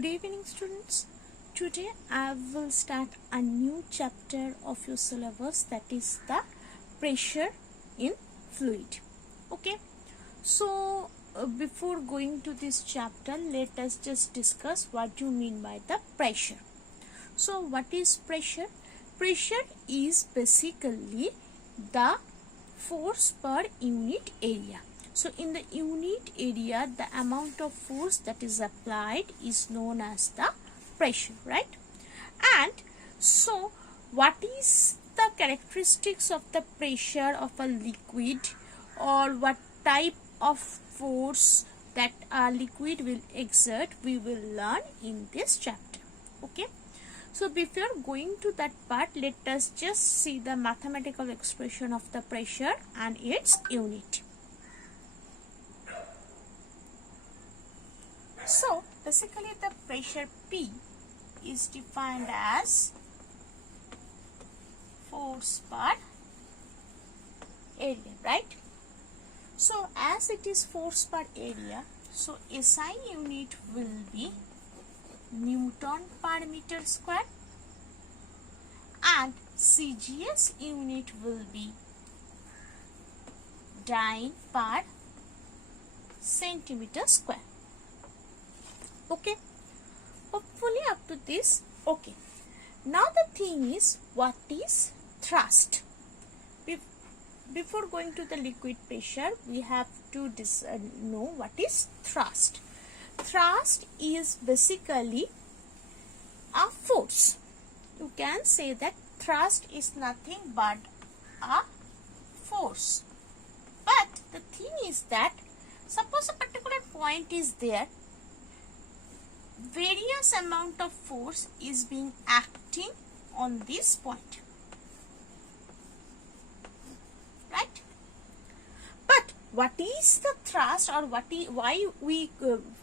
Good evening, students. Today I will start a new chapter of your syllabus, that is the pressure in fluid. Okay, so before going to this chapter, let us just discuss what you mean by the pressure. So what is pressure? Pressure is basically the force per unit area. So in the unit area, the amount of force that is applied is known as the pressure, right? And so what is the characteristics of the pressure of a liquid, or what type of force that a liquid will exert, we will learn in this chapter. Okay, so before going to that part, let us just see the mathematical expression of the pressure and its unit. So basically the pressure P is defined as force per area, right? So as it is force per area, so SI unit will be Newton per meter square and CGS unit will be dyne per centimeter square. Okay, hopefully up to this okay. Now the thing is, what is thrust? Before going to the liquid pressure, we have to know what is thrust. Thrust is basically a force. You can say that thrust is nothing but a force. But the thing is that, suppose a particular point is there, various amount of force is being acting on this point, right? But what is the thrust, or why we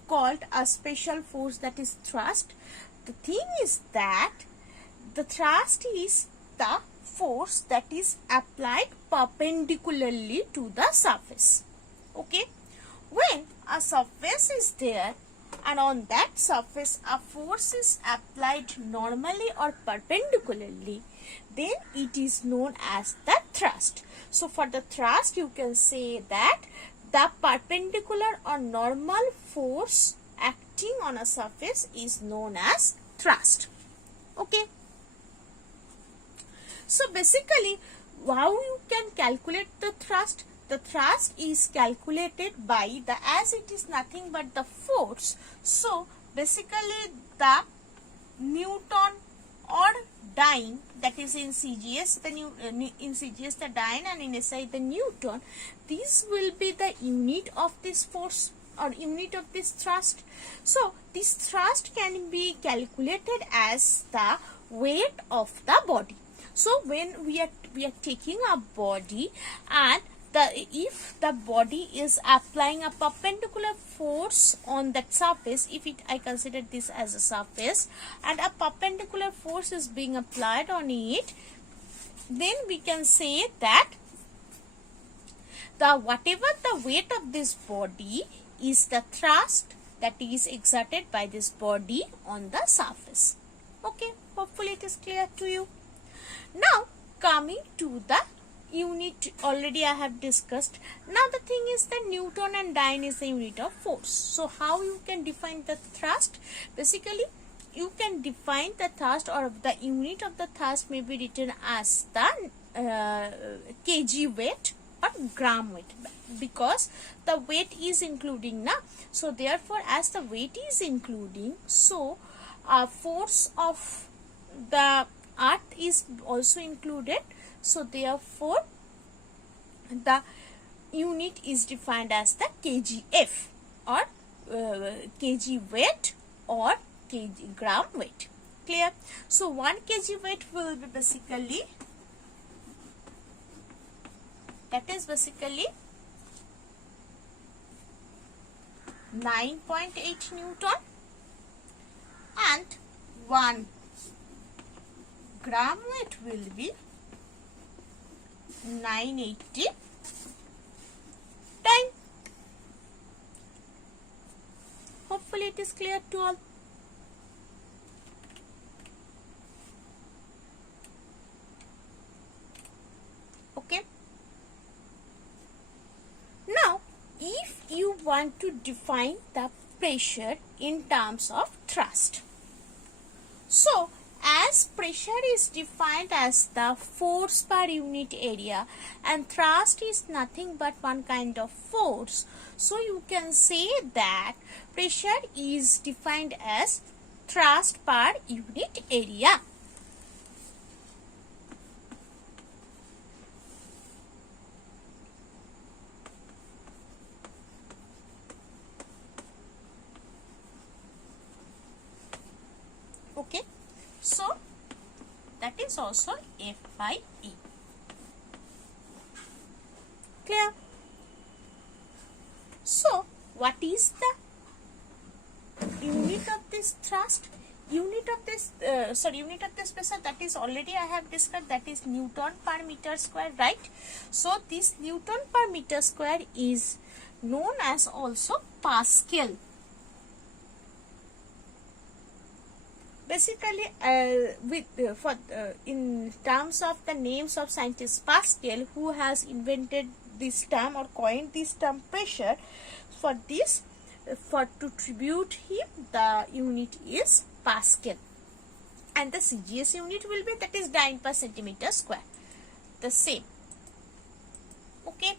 called a special force that is thrust? The thing is that the thrust is the force that is applied perpendicularly to the surface. Okay, when a surface is there and on that surface a force is applied normally or perpendicularly, then it is known as the thrust. So for the thrust, you can say that the perpendicular or normal force acting on a surface is known as thrust. Okay, so basically how you can calculate the thrust? The thrust is calculated by the, as it is nothing but the force, so basically the Newton or dyne, that is in CGS in CGS the dyne and in SI the Newton, this will be the unit of this force or unit of this thrust. So this thrust can be calculated as the weight of the body. So when we are taking a body, and if the body is applying a perpendicular force on that surface, I consider this as a surface, and a perpendicular force is being applied on it, then we can say that whatever the weight of this body is the thrust that is exerted by this body on the surface. Okay, hopefully it is clear to you. Now coming to the unit, already I have discussed. Now the thing is that Newton and dyne is the unit of force. So how you can define the thrust? Basically you can define the thrust, or the unit of the thrust may be written as the kg weight or gram weight, because the weight is including now. So therefore as the weight is including, so force of the earth is also included. So therefore the unit is defined as the kgf, or kg weight or kg gram weight. Clear? So 1 kg weight will be basically, that is basically 9.8 Newton, and 1 gram weight will be 980 dyne. Hopefully it is clear to all. want to define the pressure in terms of thrust. So, as pressure is defined as the force per unit area and thrust is nothing but one kind of force, so you can say that pressure is defined as thrust per unit area. Okay, so that is also F by E. Clear? So, what is the unit of this thrust? Unit of this pressure, that is already I have discussed, that is Newton per meter square, right? So, this Newton per meter square is known as also Pascal. Basically, in terms of the names of scientist Pascal, who has invented this term or coined this term pressure, to tribute him, the unit is Pascal, and the CGS unit will be, that is dyne per centimeter square, the same. Okay.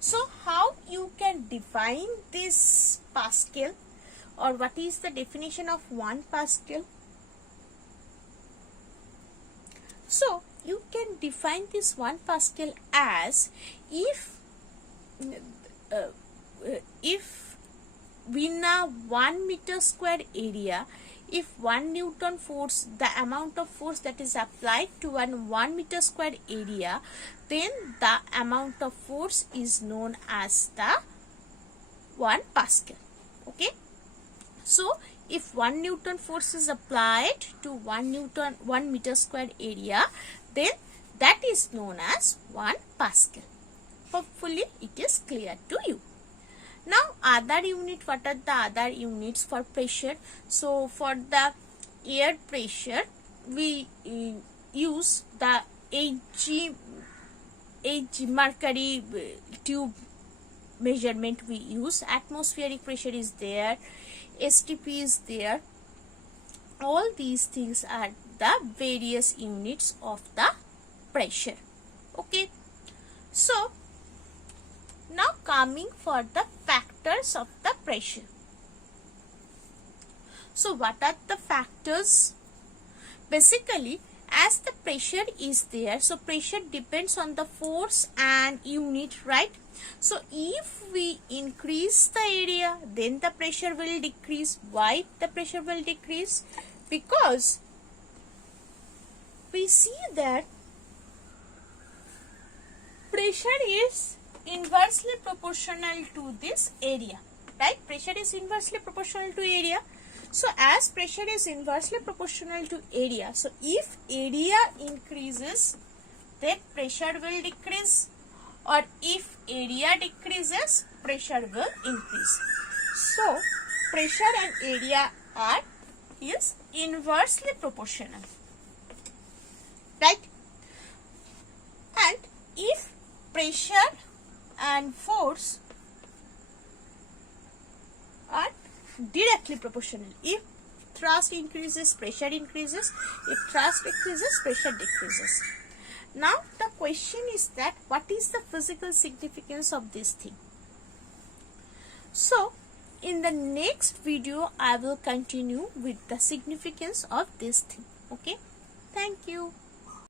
So how you can define this Pascal, or what is the definition of 1 Pascal? So you can define this 1 Pascal as if in a 1 meter square area, if 1 Newton force, the amount of force that is applied to 1 meter square area, then the amount of force is known as the 1 Pascal. Okay. So, if 1 Newton force is applied to 1 meter square area, then that is known as 1 Pascal. Hopefully, it is clear to you. Now, other unit, what are the other units for pressure? So, for the air pressure, we use the Hg mercury tube measurement we use. Atmospheric pressure is there, STP is there. All these things are the various units of the pressure. Okay. So, now coming for the factors of the pressure. So, what are the factors? Basically, as the pressure is there, so pressure depends on the force and unit, right? So, if we increase the area, then the pressure will decrease. Why the pressure will decrease? Because we see that pressure is inversely proportional to this area, right? Pressure is inversely proportional to area. So, as pressure is inversely proportional to area, so if area increases, then pressure will decrease, or if area decreases, pressure will increase. So, pressure and area is inversely proportional, right? And if pressure and force are directly proportional, if thrust increases, pressure increases, if thrust decreases, pressure decreases. Now the question is that what is the physical significance of this thing? So in the next video I will continue with the significance of this thing. Okay, thank you.